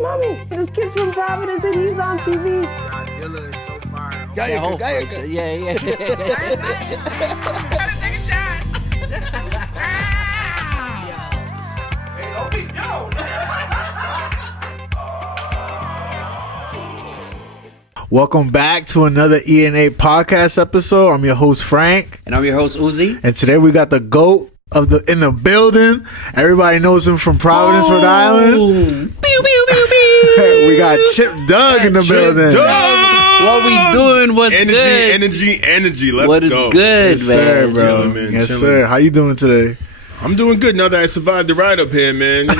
Mommy, this kid's from Providence and he's on TV. Godzilla is so fire. Yeah. Hey, don't be no. Welcome back to another ENA podcast episode. I'm your host Frank, And I'm your host, Uzi. and today we got the GOAT in the building. Everybody knows him from Providence, Rhode Island. We got Chip Doug in the building. What we doing? What's good? Energy. Let's What is go. good, Yes, man? sir, bro. Chilling, man, Yes, chilling. sir. How you doing today? I'm doing good now that I survived the ride up here, man. You know,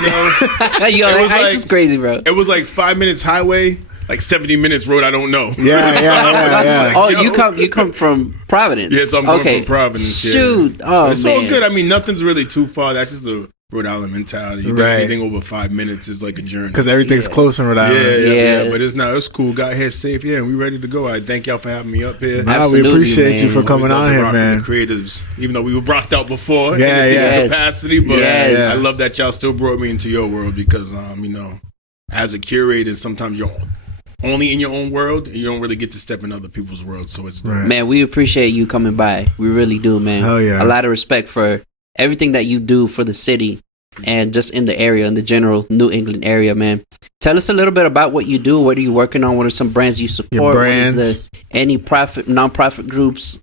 Yo, It that was ice like- is crazy, bro. it was like 5 minutes highway, like 70 minutes road. I don't know. Yeah. Oh, yo. you come from Providence? Yes, I'm coming from Providence. Yeah. Shoot. Oh, It's man. all good. I mean, nothing's really too far. That's just a Rhode Island mentality. You think Right. anything over 5 minutes is like a journey. Because everything's close in Rhode Island. Yeah. But it's not. It's cool. Got here safe. Yeah, and we ready to go. I thank y'all for having me up here. Nah, we Absolutely, appreciate you man. for coming Always love on to here, rock with man. The creatives, even though we were rocked out before. Yeah, in a yeah. different Yes. capacity, but Yes. I love that y'all still brought me into your world because, as a curator, sometimes you're only in your own world and you don't really get to step in other people's worlds. So it's Right. Man, we appreciate you coming by. We really do, man. Hell yeah. A lot of respect for everything that you do for the city and just in the area, in the general New England area, man. Tell us a little bit about what you do. What are you working on? What are some brands you support? Your brands. What is any non-profit groups?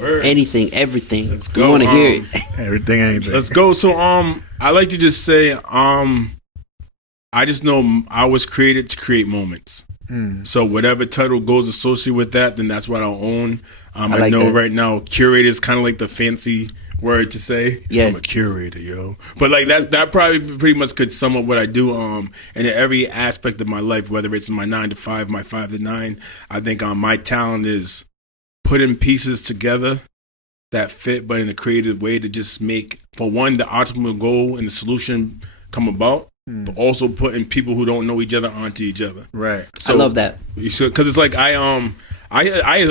Word. Anything, everything. Let's We go. want to hear it. Everything, anything. Let's go. So I like to just say I just know I was created to create moments. So whatever title goes associated with that, then that's what I'll own. I like know that. right now curator is kind of like the fancy word to say. Yeah. I'm a curator, yo. But like that probably pretty much could sum up what I do in every aspect of my life, whether it's my 9 to 5, my 5 to 9. I think my talent is putting pieces together that fit, but in a creative way to just make, for one, the ultimate goal and the solution come about, but also putting people who don't know each other onto each other. Right. I love that. Because it's like I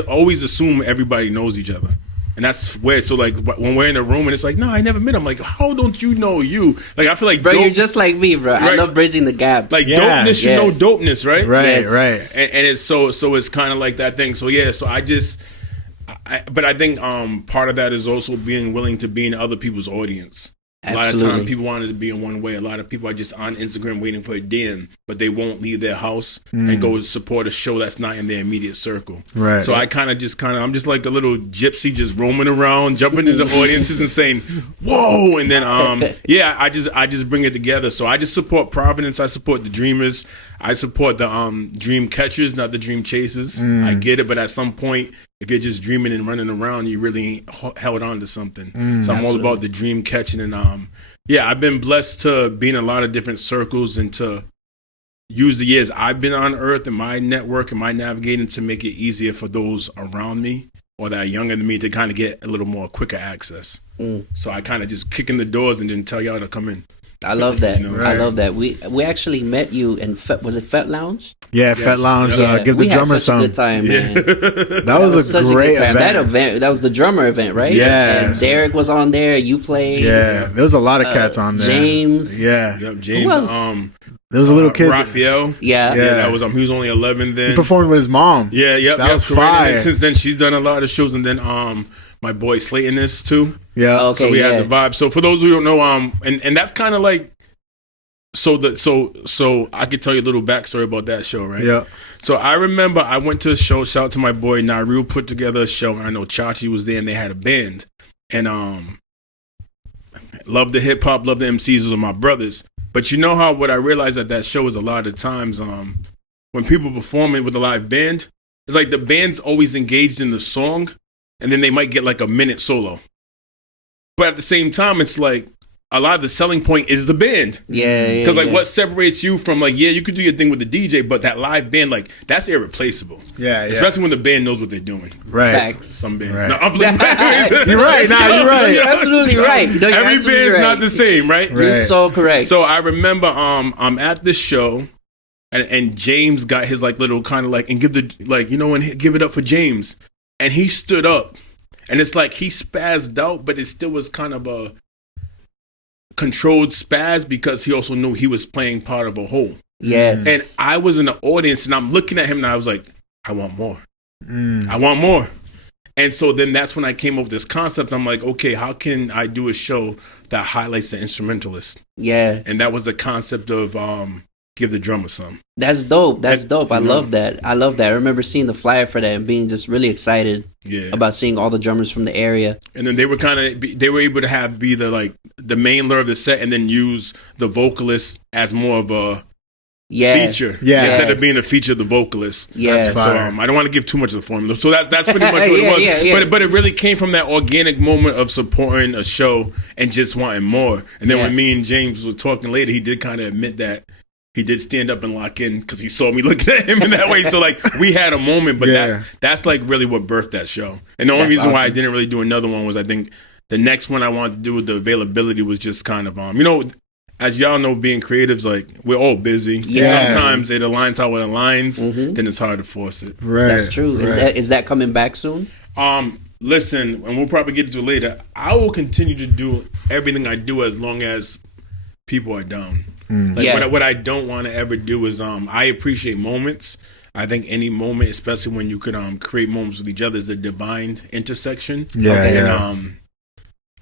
always assume everybody knows each other. And that's weird. So like when we're in a room and it's like, no, I never met him. Like, how don't you know you? Like I feel like Bro, you're just like me, bro. I Right. love bridging the gaps. like Yeah, dopeness, you yeah. know dopeness, right? Right, Yes. right. And it's so it's kind of like that thing. So yeah, so but I think part of that is also being willing to be in other people's audience. A lot of Absolutely. times people wanted to be in one way. A lot of people are just on Instagram waiting for a DM, but they won't leave their house and go support a show that's not in their immediate circle. Right. So I'm just like a little gypsy just roaming around, jumping into the audiences and saying, whoa. And then, I just bring it together. So I just support Providence. I support the dreamers. I support the dream catchers, not the dream chasers. I get it. But at some point, if you're just dreaming and running around, you really ain't held on to something. So I'm all about the dream catching. And I've been blessed to be in a lot of different circles and to use the years I've been on Earth and my network and my navigating to make it easier for those around me or that are younger than me to kind of get a little more quicker access. So I kind of just kick in the doors and then tell y'all to come in. I love that. You know, I right. love that. We actually met you in was it Fet Lounge? Yeah, Fat Lounge. Yeah. Give the we had drummer such some. a good time, man. That was a such great good time. event. That was the drummer event, right? Yeah. And Derek was on there. You played. Yeah, there was a lot of cats on there. James. Yeah, Yep, James. Who else? there was a little kid. Raphael. Yeah. Yeah. That was he was only 11 then. He performed with his mom. Yeah, yep, That yep, was correct. And fire. then since then, she's done a lot of shows, and then my boy Slayton is too. Yeah. Okay. So we yeah. had the vibe. So for those who don't know, and that's kind of like, so I could tell you a little backstory about that show, right? Yeah. So I remember I went to a show. Shout out to my boy Naru, put together a show. And I know Chachi was there, and they had a band. And love the hip hop, love the MCs. Those are my brothers. But you know how what I realized at that show is a lot of times when people perform it with a live band, it's like the band's always engaged in the song, and then they might get like a minute solo. But at the same time, it's like a lot of the selling point is the band. Yeah. Because like what separates you from like, yeah, you could do your thing with the DJ, but that live band, like that's irreplaceable. Yeah, yeah. Especially when the band knows what they're doing. Right. Facts. Some bands. Right. No, I'm You're right. Nah, you're right. You're absolutely right. No, you're Every absolutely band's right. not the same, right? Right. You're so correct. So I remember I'm at this show and James got his like little kind of like and give the like, you know, and give it up for James. And he stood up and it's like he spazzed out, but it still was kind of a controlled Spaz because he also knew he was playing part of a whole. Yes. And I was in the audience and I'm looking at him and I was like, I want more. I want more. And so then that's when I came up with this concept. I'm like, okay, how can I do a show that highlights the instrumentalist? Yeah. And that was the concept of Give the Drummer Some. That's dope. That's dope. I you know. love that. I love that. I remember seeing the flyer for that and being just really excited about seeing all the drummers from the area. And then they were able to be the main lure of the set and then use the vocalist as more of a feature. Yeah. Instead of being a feature of the vocalist. Yeah. So I don't want to give too much of the formula. So that's pretty much what it was. Yeah. But it really came from that organic moment of supporting a show and just wanting more. And then when me and James were talking later, he did kind of admit that he did stand up and lock in because he saw me looking at him in that way. So like we had a moment, but that's like really what birthed that show. And the only reason why I didn't really do another one was I think the next one I wanted to do with the availability was just kind of as y'all know, being creatives, like we're all busy. Yeah. And sometimes it aligns how it aligns, then it's hard to force it. Right. That's true. Right. Is that coming back soon? Listen, and we'll probably get into it later. I will continue to do everything I do as long as people are down. What I don't want to ever do is I appreciate moments. I think any moment, especially when you could create moments with each other, is a divine intersection. And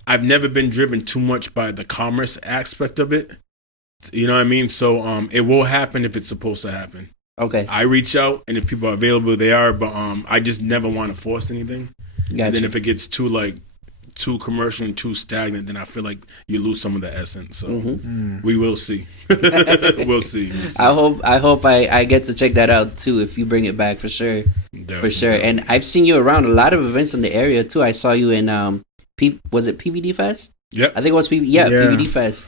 I've never been driven too much by the commerce aspect of it. You know what I mean? So it will happen if it's supposed to happen. Okay. I reach out, and if people are available, they are. But I just never want to force anything. Gotcha. And then if it gets too commercial and too stagnant, then I feel like you lose some of the essence. So we will see. We'll see. I hope I get to check that out too if you bring it back for sure. Definitely. For sure. And I've seen you around a lot of events in the area too. I saw you in was it PVD Fest? Yep. I think it was PVD Fest.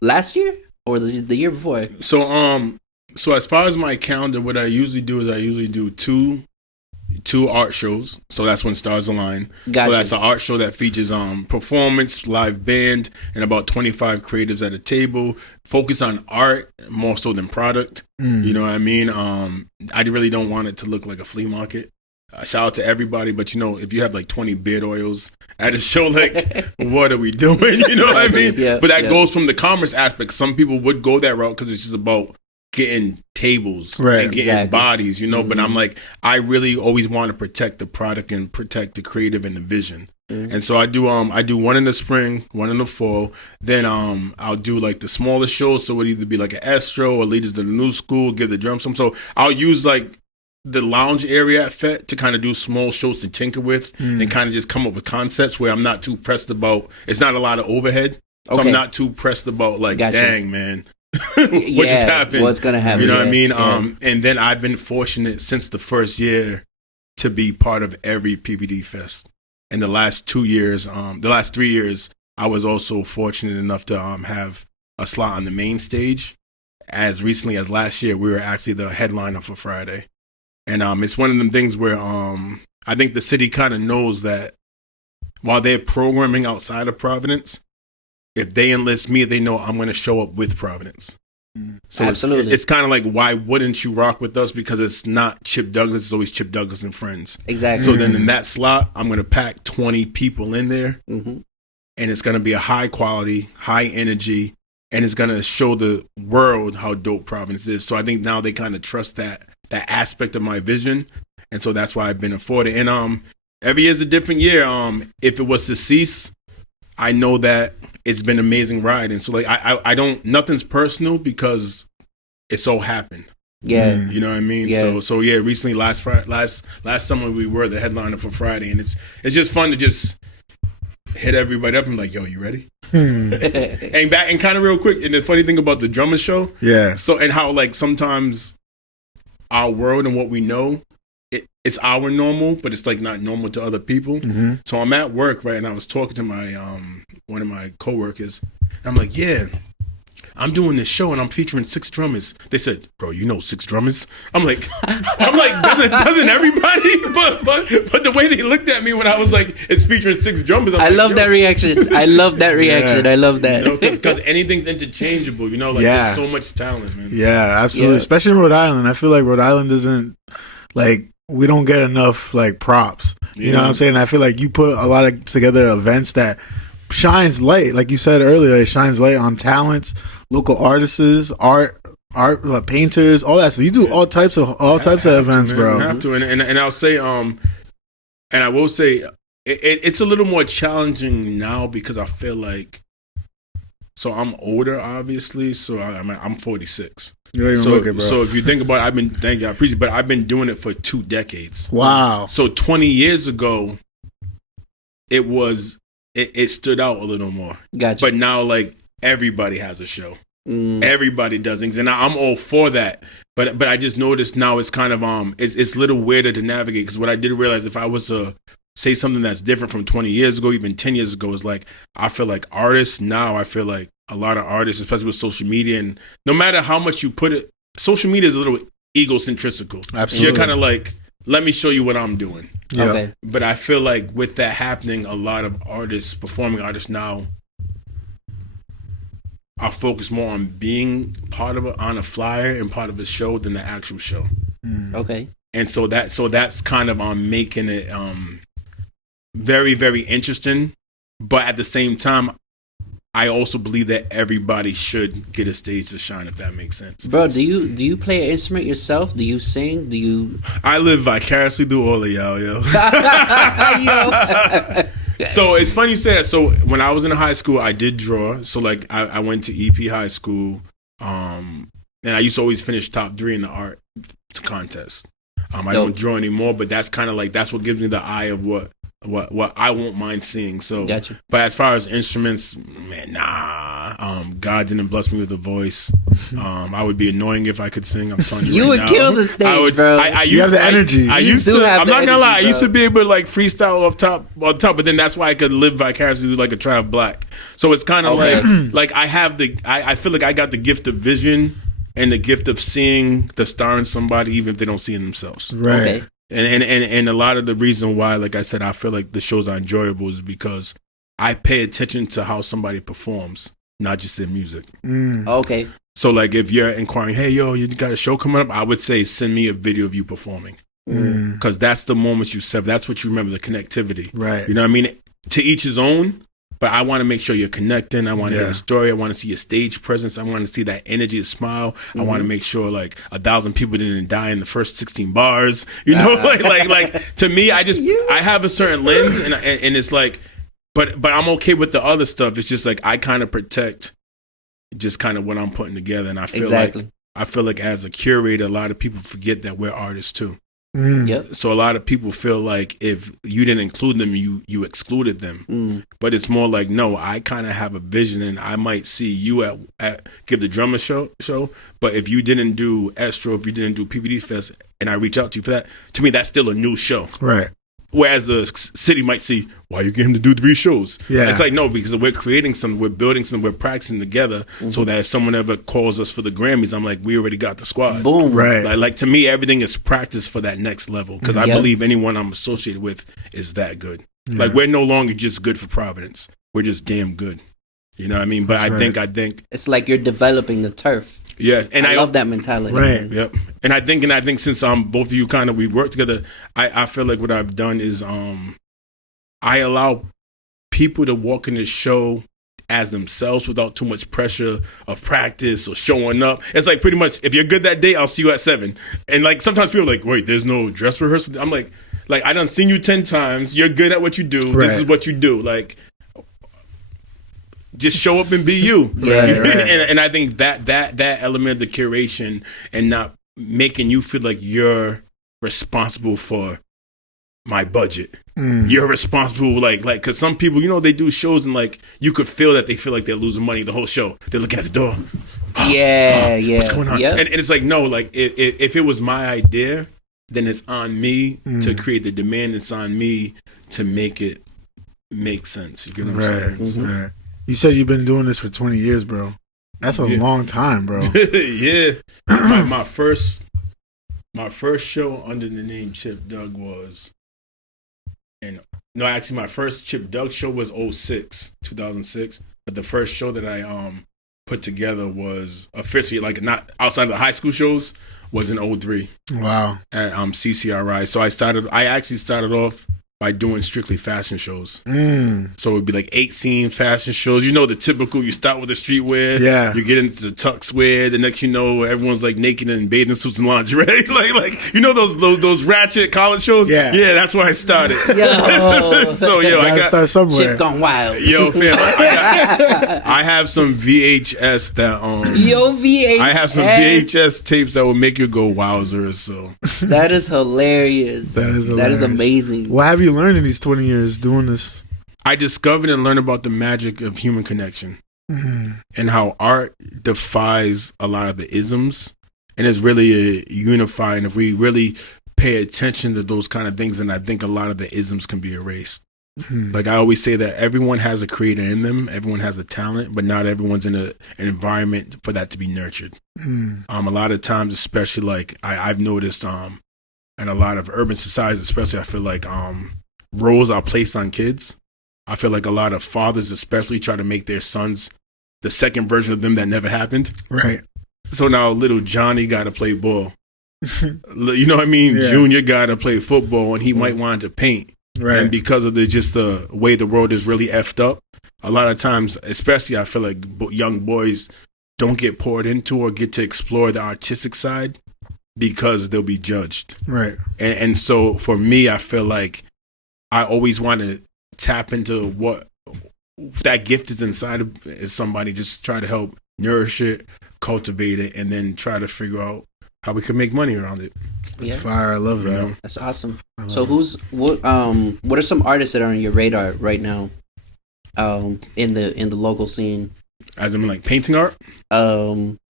Last year or the year before? So as far as my calendar, what I usually do is I usually do two art shows. So that's when Stars Align. Gotcha. So that's an art show that features performance, live band, and about 25 creatives at a table. Focus on art more so than product. You know what I mean? I really don't want it to look like a flea market. Shout out to everybody, but if you have like 20 beard oils at a show, like what are we doing? You know what I mean? But that goes from the commerce aspect. Some people would go that route because it's just about getting tables and getting bodies, but I'm like, I really always want to protect the product and protect the creative and the vision. And so I do one in the spring, one in the fall. Then I'll do like the smaller shows, so it would either be like an Astro or Leaders of the New School, Give the Drum Some. So I'll use like the lounge area at FET to kind of do small shows to tinker with and kind of just come up with concepts where I'm not too pressed about, it's not a lot of overhead. So I'm not too pressed about like, dang man, what just happened? What's going to happen? You know what I mean? And then I've been fortunate since the first year to be part of every PVD Fest. And the last 2 years, the last 3 years, I was also fortunate enough to have a slot on the main stage. As recently as last year, we were actually the headliner for Friday. And it's one of them things where I think the city kind of knows that while they're programming outside of Providence, if they enlist me, they know I'm going to show up with Providence. So absolutely, it's kind of like, why wouldn't you rock with us? Because it's not Chip Douglas; it's always Chip Douglas and friends. Exactly. So then in that slot, I'm going to pack 20 people in there, and it's going to be a high quality, high energy, and it's going to show the world how dope Providence is. So I think now they kind of trust that aspect of my vision, and so that's why I've been afforded. And every year's a different year. If it was to cease, I know that it's been an amazing ride, and so like I don't, nothing's personal because it so happened. Yeah, you know what I mean. Yeah. So yeah, recently last summer we were the headliner for Friday, and it's just fun to just hit everybody up and like, yo, you ready? And back and kind of real quick. And the funny thing about the drummer show, So and how like sometimes our world and what we know, it's our normal, but it's like not normal to other people. So I'm at work, right, and I was talking to my one of my coworkers. And I'm like, yeah, I'm doing this show and I'm featuring 6 drummers. They said, bro, you know 6 drummers? I'm like, doesn't everybody? But the way they looked at me when I was like, it's featuring 6 drummers. I love that reaction. I love that reaction. I love that. Because anything's interchangeable, there's so much talent, man. Yeah, absolutely. Especially in Rhode Island. I feel like Rhode Island doesn't, like, we don't get enough, like, props. You know what I'm saying? I feel like you put a lot of together events that shines light, like you said earlier. It shines light on talents, local artists, art, painters, all that. So you do all types of events, man. bro. You have to, and I'll say, and I will say, it's a little more challenging now because I feel like, so I'm older, obviously. So I'm 46. You don't even So, look it, bro. so if you think about it, I appreciate it, but I've been doing it for 2 decades. Wow. So 20 years ago, it stood out a little more. Gotcha. But now, like, everybody has a show. Mm. Everybody does things, and I'm all for that. But I just noticed now it's kind of it's a little weirder to navigate, because what I did realize, if I was to say something that's different from 20 years ago, even 10 years ago, is like, I feel like artists now, I feel like a lot of artists, especially with social media, and no matter how much you put it, social media is a little egocentrical. Absolutely. You're kind of like, let me show you what I'm doing. Yeah. Okay. But I feel like with that happening, a lot of artists, performing artists now, are focused more on being part of on a flyer and part of a show than the actual show. Okay. And so that's kind of making it very, very interesting. But at the same time, I also believe that everybody should get a stage to shine, if that makes sense. Bro, do you play an instrument yourself? Do you sing? Do you? I live vicariously through all of y'all, yo. Yo. So it's funny you say that. So when I was in high school, I did draw. So like I went to EP high school, and I used to always finish top 3 in the art contest. I don't draw anymore, but that's kind of like, that's what gives me the eye of what I won't mind seeing. So, Gotcha. But as far as instruments, man, nah. God didn't bless me with a voice. I would be annoying if I could sing. I'm telling you, You right would now. kill the stage, bro. You have the energy. I You used do to. have I'm the not gonna lie. I energy, used to bro. be able to like freestyle off top, but then that's why I could live vicariously like a Trav Black. So it's kind of Okay. like I have I feel like I got the gift of vision and the gift of seeing the star in somebody, even if they don't see it themselves. Right. Okay. And a lot of the reason why, like I said, I feel like the shows are enjoyable is because I pay attention to how somebody performs, not just their music. Okay. So like if you're inquiring, hey yo, you got a show coming up, I would say send me a video of you performing, because that's the moments you sever. That's what you remember, the connectivity. Right. You know what I mean? To each his own. But I want to make sure you're connecting. I want to hear the story. I want to see your stage presence. I want to see that energy, the smile. I want to make sure like 1,000 people didn't die in the first 16 bars. You know, like to me, I have a certain lens, and it's like, but I'm okay with the other stuff. It's just like I kind of protect just kind of what I'm putting together, and I feel like as a curator, a lot of people forget that we're artists too. Yep. So a lot of people feel like if you didn't include them, you excluded them. But it's more like, no, I kind of have a vision, and I might see you at Give the Drum a show. But if you didn't do Estro, if you didn't do PPD Fest, and I reach out to you for that, to me that's still a new show. Right. Whereas the city might see, why you get him to do 3 shows? Yeah. It's like, no, because we're creating something, we're building something, we're practicing together, so that if someone ever calls us for the Grammys, I'm like, we already got the squad. Boom. Right. Like to me, everything is practice for that next level, because I Yep. believe anyone I'm associated with is that good. Like we're no longer just good for Providence; we're just damn good. You know what I mean? But I think, It's like you're developing the turf. yeah. And I love that mentality. Right. Yep. And I think since both of you kind of we work together, I feel like what I've done is I allow people to walk in the show as themselves without too much pressure of practice or showing up. It's like pretty much, if you're good that day, I'll see you at 7. And like sometimes people are like, wait, there's no dress rehearsal. I'm like I done seen you 10 times. You're good at what you do. Right. This is what you do. Like, just show up and be you. Yeah, right. And I think that element of the curation and not making you feel like you're responsible for my budget. You're responsible, like, because some people, you know, they do shows and like you could feel that they feel like they're losing money the whole show. They're looking at the door. Yeah. What's going on? Yep. And it's like, no, like if it was my idea, then it's on me to create the demand. It's on me to make it make sense. You know what I'm saying? Right. You said you've been doing this for 20 years, bro. That's a long time, bro. Yeah. my first show under the name Chip Doug was, my first Chip Doug show was 2006. But the first show that I put together was officially, like, not outside of the high school shows, was in 03 Wow. at CCRI. So I actually started off by doing strictly fashion shows. Mm. So it'd be like 18 fashion shows. You know, the typical, you start with the streetwear. Yeah. You get into the tux wear. The next you know, everyone's like naked in bathing suits and lingerie. like you know those ratchet college shows? Yeah. Yeah, that's where I started. Yo, So, yo, I Gotta got... start somewhere. shit gone wild. Yo, fam, I have some VHS that... Yo, VHS. I have some VHS tapes that will make you go wowzers, so... That is hilarious. That is That hilarious. is amazing. What have you learned in these 20 years doing this? I discovered and learned about the magic of human connection and how art defies a lot of the isms and is really unifying. If we really pay attention to those kind of things, and I think a lot of the isms can be erased. Like I always say that everyone has a creator in them, everyone has a talent, but not everyone's in an environment for that to be nurtured. A lot of times, especially like I've noticed in a lot of urban societies, especially I feel like roles are placed on kids. I feel like a lot of fathers especially try to make their sons the second version of them that never happened. Right. So now little Johnny got to play ball. You know what I mean? Yeah. Junior got to play football, and he might want to paint. Right. And because of the way the world is really effed up, a lot of times, especially I feel like young boys don't get poured into or get to explore the artistic side because they'll be judged. Right. And so for me, I feel like I always want to tap into what that gift is inside of somebody, just try to help nourish it, cultivate it, and then try to figure out how we can make money around it. That's Yeah. fire. I love that. You know? That's awesome. I love So it. what are some artists that are on your radar right now? In the local scene, As in like painting art.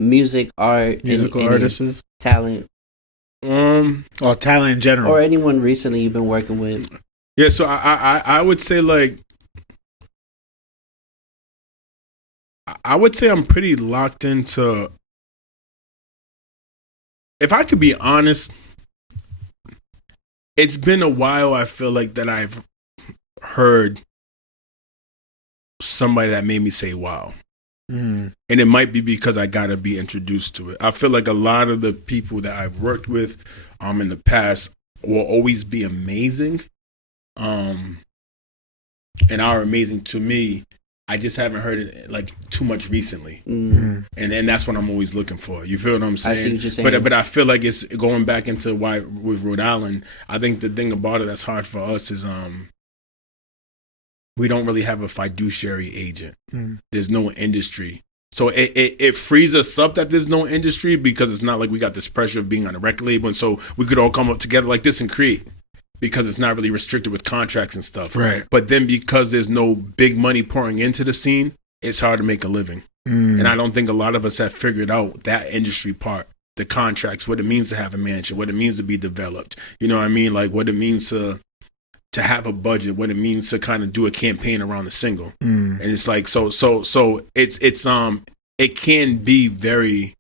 music, art, Musical any artists. talent, Oh, talent in general. or anyone recently you've been working with. Yeah, so I would say like I would say I'm pretty locked into. If I could be honest, it's been a while. I feel like that I've heard somebody that made me say wow. Mm. And it might be because I gotta be introduced to it. I feel like a lot of the people that I've worked with in the past will always be amazing. And are amazing to me. I just haven't heard it like too much recently. Mm. And that's what I'm always looking for. You feel what I'm saying? I see what you're saying. But I feel like it's going back into why with Rhode Island, I think the thing about it that's hard for us is we don't really have a fiduciary agent. Mm. There's no industry. So it frees us up that there's no industry because it's not like we got this pressure of being on a record label, and so we could all come up together like this and create because it's not really restricted with contracts and stuff. Right. But then because there's no big money pouring into the scene, it's hard to make a living. Mm. And I don't think a lot of us have figured out that industry part, the contracts, what it means to have a mansion, what it means to be developed. You know what I mean? Like what it means to have a budget, what it means to kind of do a campaign around the single. Mm. And it's like so it's it can be very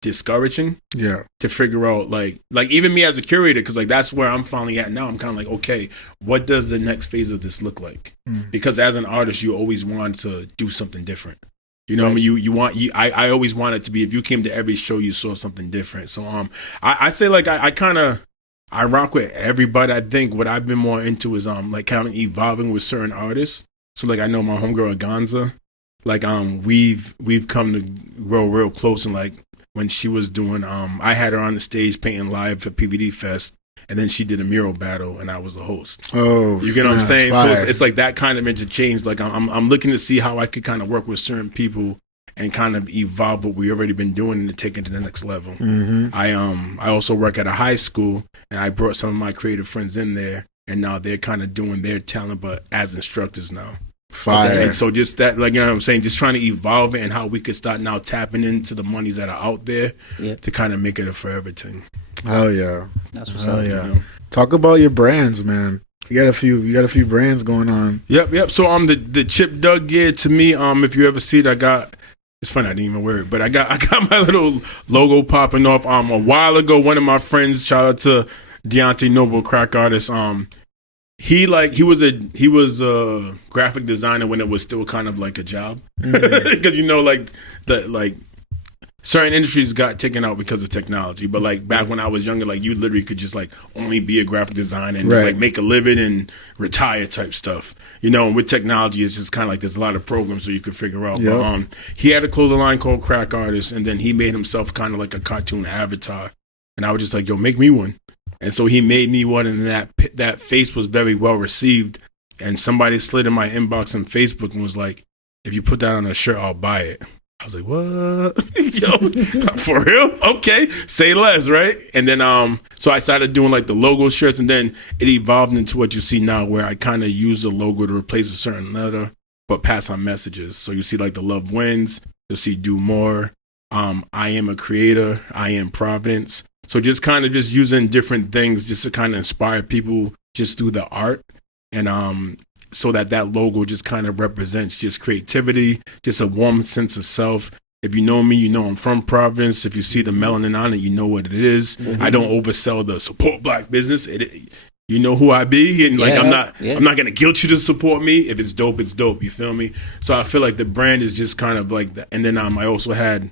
discouraging Yeah. to figure out like even me as a curator, because like that's where I'm finally at now. I'm kind of like, okay, what does the next phase of this look like? Mm. Because as an artist, you always want to do something different. You know, what I mean, I always want it to be, if you came to every show, you saw something different. So I say like I rock with everybody. I think what I've been more into is like kind of evolving with certain artists. So like I know my homegirl Aganza, like we've come to grow real close, and like when she was doing I had her on the stage painting live for PVD Fest, and then she did a mural battle and I was the host. Oh, You get what I'm snap. saying? Fire. So it's like that kind of interchange. Like I'm looking to see how I could kind of work with certain people and kind of evolve what we already been doing and take it to the next level. Mhm. I also work at a high school, and I brought some of my creative friends in there, and now they're kind of doing their talent, but as instructors now. Fire. And so just that, like, you know what I'm saying, just trying to evolve it and how we could start now tapping into the monies that are out there to kind of make it a forever thing. Hell yeah. That's what's Hell up. yeah. You know? Talk about your brands, man. You got a few brands going on. Yep. So the Chip Doug gear, to me, if you ever see it, it's funny I didn't even wear it, but I got my little logo popping off. A while ago, one of my friends, shout out to Deontay Noble, crack artist. He was a graphic designer when it was still kind of like a job, because you know, like certain industries got taken out because of technology. But like back when I was younger, like you literally could just like only be a graphic designer and just Right. like make a living and retire type stuff. You know, and with technology, it's just kind of like there's a lot of programs so you could figure out. Yep. But he had a clothing line called Crack Artist, and then he made himself kind of like a cartoon avatar. And I was just like, yo, make me one. And so he made me one, and that face was very well received. And somebody slid in my inbox on Facebook and was like, if you put that on a shirt, I'll buy it. I was like, what? Yo, for real? Okay, say less, right? And then so I started doing like the logo shirts, and then it evolved into what you see now, where I kind of use the logo to replace a certain letter, but pass on messages. So you see like the love wins, you'll see do more, I am a creator, I am Providence. So just kind of just using different things just to kind of inspire people just through the art. And so that logo just kind of represents just creativity, just a warm sense of self. If you know me, you know I'm from Providence. If you see the melanin on it, you know what it is. Mm-hmm. I don't oversell the support black business. You know who I be, and like I'm not gonna guilt you to support me. If it's dope, it's dope. You feel me? So I feel like the brand is just kind of like that. And then I also had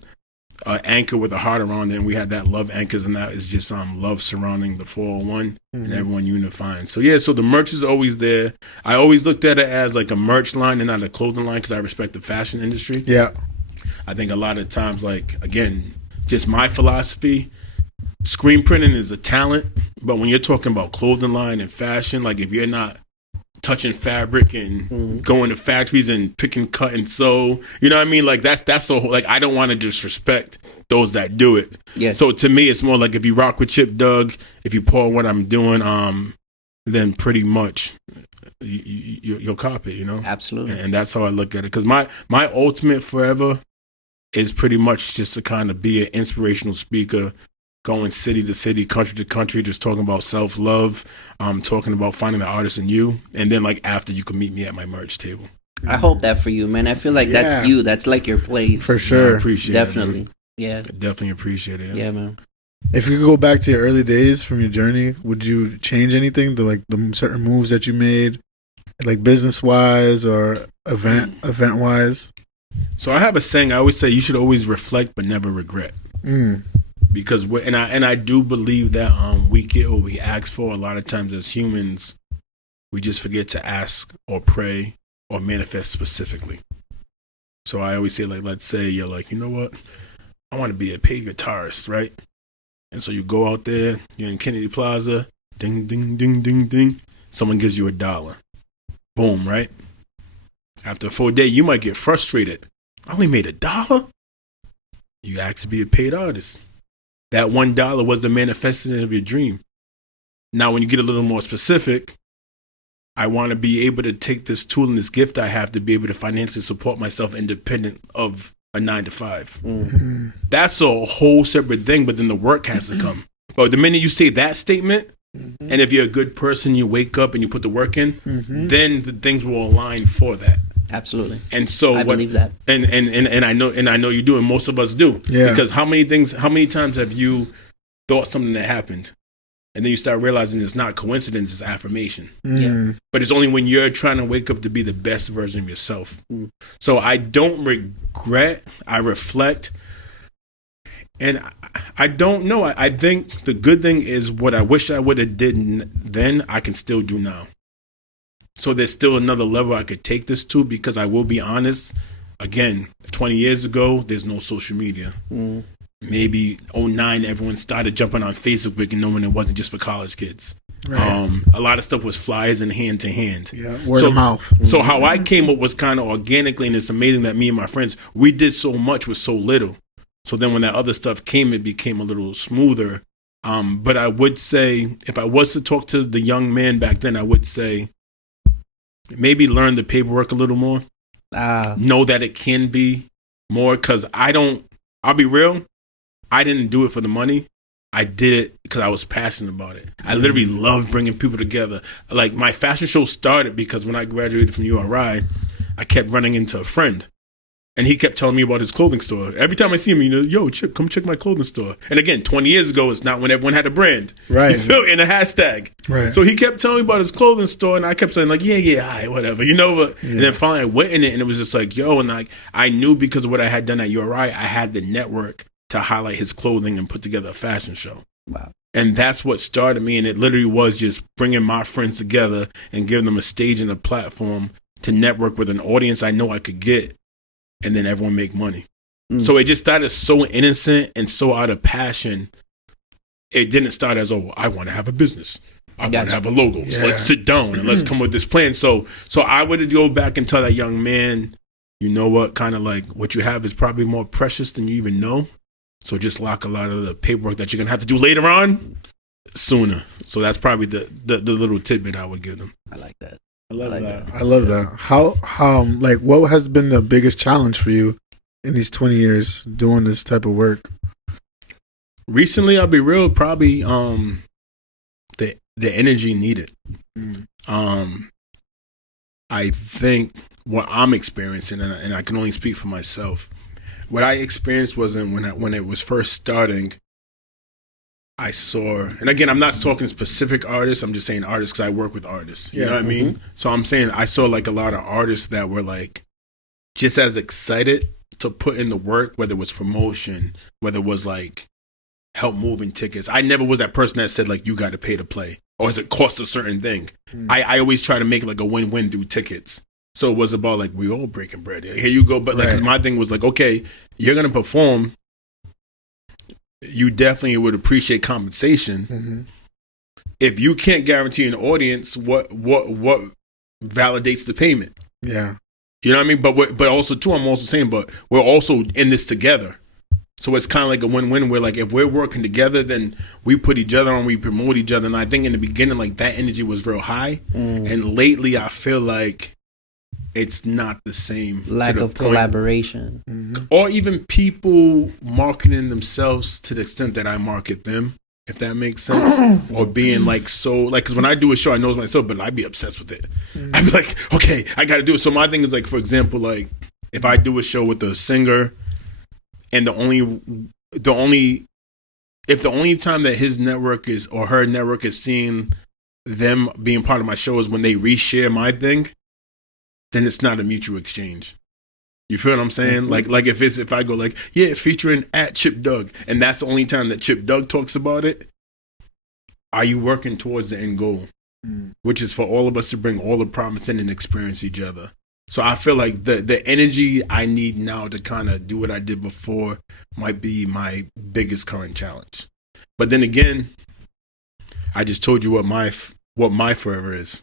anchor with a heart around it, and we had that love anchors, and that is just love surrounding the 401 and everyone unifying. So yeah, so the merch is always there. I always looked at it as like a merch line and not a clothing line because I respect the fashion industry. Yeah, I think a lot of times, like again, just my philosophy, screen printing is a talent, but when you're talking about clothing line and fashion, like if you're not touching fabric and going to factories and picking, cut, and sew. You know what I mean? Like that's so like I don't want to disrespect those that do it. Yeah. So to me, it's more like if you rock with Chip Doug, if you pull what I'm doing, then pretty much you'll copy. You know? Absolutely. And that's how I look at it. Because my ultimate forever is pretty much just to kind of be an inspirational speaker, going city to city, country to country, just talking about self-love, talking about finding the artist in you. And then, like, after you can meet me at my merch table. I hope that for you, man. I feel like that's you. That's like your place. For sure. I appreciate Definitely. it. Yeah. Definitely appreciate it. Yeah, man. If you could go back to your early days from your journey, would you change anything to like the certain moves that you made, like business-wise or event-wise? So I have a saying. I always say you should always reflect but never regret. Because I do believe that we get what we ask for. A lot of times as humans, we just forget to ask or pray or manifest specifically. So I always say, like, let's say you're like, you know what? I want to be a paid guitarist, right? And so you go out there, you're in Kennedy Plaza, ding, ding, ding, ding, ding. Someone gives you $1. Boom, right? After a full day, you might get frustrated. I only made $1? You asked to be a paid artist. That $1 was the manifestation of your dream. Now, when you get a little more specific, I want to be able to take this tool and this gift I have to be able to financially support myself independent of a 9-to-5. That's a whole separate thing, but then the work has to come. But the minute you say that statement, and if you're a good person, you wake up and you put the work in, then the things will align for that. Absolutely. And so I believe that. And I know you do, and most of us do. Yeah. Because how many times have you thought something that happened, and then you start realizing it's not coincidence, it's affirmation. Yeah. But it's only when you're trying to wake up to be the best version of yourself. So I don't regret, I reflect, and I don't know. I think the good thing is what I wish I would have did then, I can still do now. So there's still another level I could take this to, because I will be honest, again, 20 years ago, there's no social media. Maybe 2009, everyone started jumping on Facebook and knowing it wasn't just for college kids. Right. A lot of stuff was flyers and hand to hand. Yeah, word of mouth. So how I came up was kind of organically, and it's amazing that me and my friends, we did so much with so little. So then when that other stuff came, it became a little smoother. But I would say, if I was to talk to the young man back then, I would say, maybe learn the paperwork a little more. Know that it can be more, because I'll be real, I didn't do it for the money. I did it because I was passionate about it. I literally love bringing people together. Like, my fashion show started because when I graduated from URI, I kept running into a friend. And he kept telling me about his clothing store. Every time I see him, yo, Chip, come check my clothing store. And again, 20 years ago, it's not when everyone had a brand. Right. You feel, and a hashtag. Right. So he kept telling me about his clothing store, and I kept saying, like, yeah, all right, whatever, But, And then finally I went in it, and it was just like, yo, and like, I knew because of what I had done at URI, I had the network to highlight his clothing and put together a fashion show. Wow. And that's what started me. And it literally was just bringing my friends together and giving them a stage and a platform to network with an audience I know I could get, and then everyone make money. So it just started so innocent and so out of passion. It didn't start as, oh, I want to have a business. I want to have a logo. So let's sit down and let's come with this plan. So I would go back and tell that young man, you know what, kind of like what you have is probably more precious than you even know. So just lock a lot of the paperwork that you're going to have to do later on sooner. So that's probably the little tidbit I would give them. I like that. I love that. How like what has been the biggest challenge for you in these 20 years doing this type of work? Recently, I'll be real, probably the energy needed. I think what I'm experiencing, and I can only speak for myself, what I experienced wasn't when it was first starting. I saw, and again, I'm not talking specific artists. I'm just saying artists because I work with artists. You know what I mean? So I'm saying I saw like a lot of artists that were like just as excited to put in the work, whether it was promotion, whether it was like help moving tickets. I never was that person that said like you got to pay to play or does it cost a certain thing. I always try to make like a win-win through tickets. So it was about like we all breaking bread. Here you go, but like 'cause my thing was like, okay, you're gonna perform. You definitely would appreciate compensation. If you can't guarantee an audience, what validates the payment? Yeah, you know what I mean. But also too, I'm also saying, but we're also in this together. So it's kind of like a win-win. Where like if we're working together, then we put each other on, we promote each other. And I think in the beginning, like that energy was real high, and lately I feel like it's not the same. Lack of collaboration. Or even people marketing themselves to the extent that I market them, if that makes sense. Or being like so, like, because when I do a show, I know it's myself, but I'd be obsessed with it. I'd be like, okay, I got to do it. So my thing is like, for example, like if I do a show with a singer and the only time that his network is or her network is seeing them being part of my show is when they reshare my thing, then it's not a mutual exchange. You feel what I'm saying? Like if I go like, yeah, featuring at Chip Doug, and that's the only time that Chip Doug talks about it, are you working towards the end goal? Which is for all of us to bring all the promise in and experience each other. So I feel like the energy I need now to kind of do what I did before might be my biggest current challenge. But then again, I just told you what my forever is.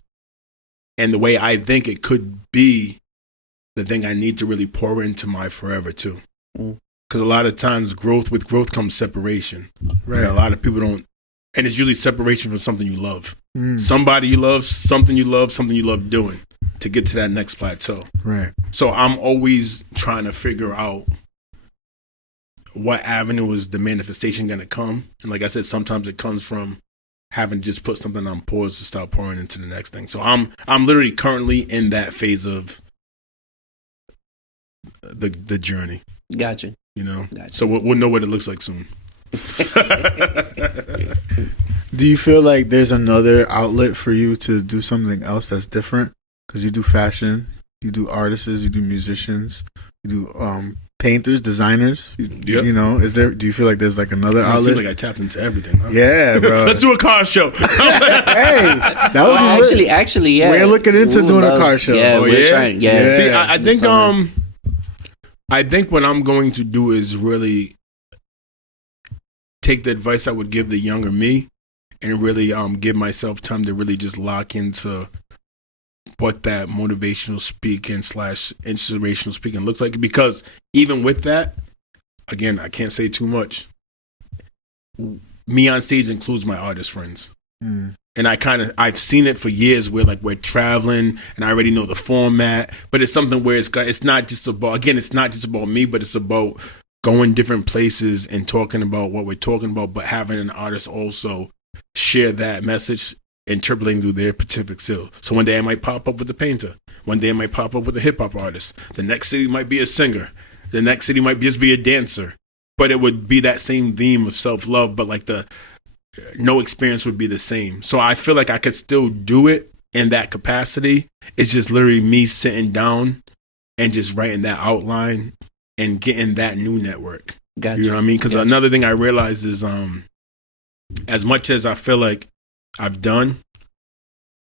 And the way I think it could be the thing I need to really pour into my forever too. Because a lot of times with growth comes separation. Right. And a lot of people don't, and it's usually separation from something you love. Somebody you love, something you love doing to get to that next plateau. Right. So I'm always trying to figure out what avenue is the manifestation going to come. And like I said, sometimes it comes from having to just put something on pause to start pouring into the next thing. So I'm literally currently in that phase of the journey. Gotcha. You know? Gotcha. So we'll know what it looks like soon. Do you feel like there's another outlet for you to do something else that's different? Because you do fashion, you do artists, you do musicians, you do painters, designers. You know, do you feel like there's like another outlet? It seems like I tapped into everything. Huh? Yeah, bro. Let's do a car show. Hey, that would be actually, yeah. We're looking into doing a car show. Yeah, we're trying. Yeah. See, I think what I'm going to do is really take the advice I would give the younger me and really give myself time to really just lock into what that motivational speaking / inspirational speaking looks like. Because even with that, again, I can't say too much. Me on stage includes my artist friends. And I've seen it for years where like we're traveling and I already know the format, but it's something where it's not just about me, but it's about going different places and talking about what we're talking about, but having an artist also share that message, interpreting through their specific skill. So one day I might pop up with a painter. One day I might pop up with a hip hop artist. The next city might be a singer. The next city might just be a dancer. But it would be that same theme of self-love, but like no experience would be the same. So I feel like I could still do it in that capacity. It's just literally me sitting down and just writing that outline and getting that new network. Gotcha. You know what I mean? Because Gotcha. another thing I realized is, as much as I feel like I've done,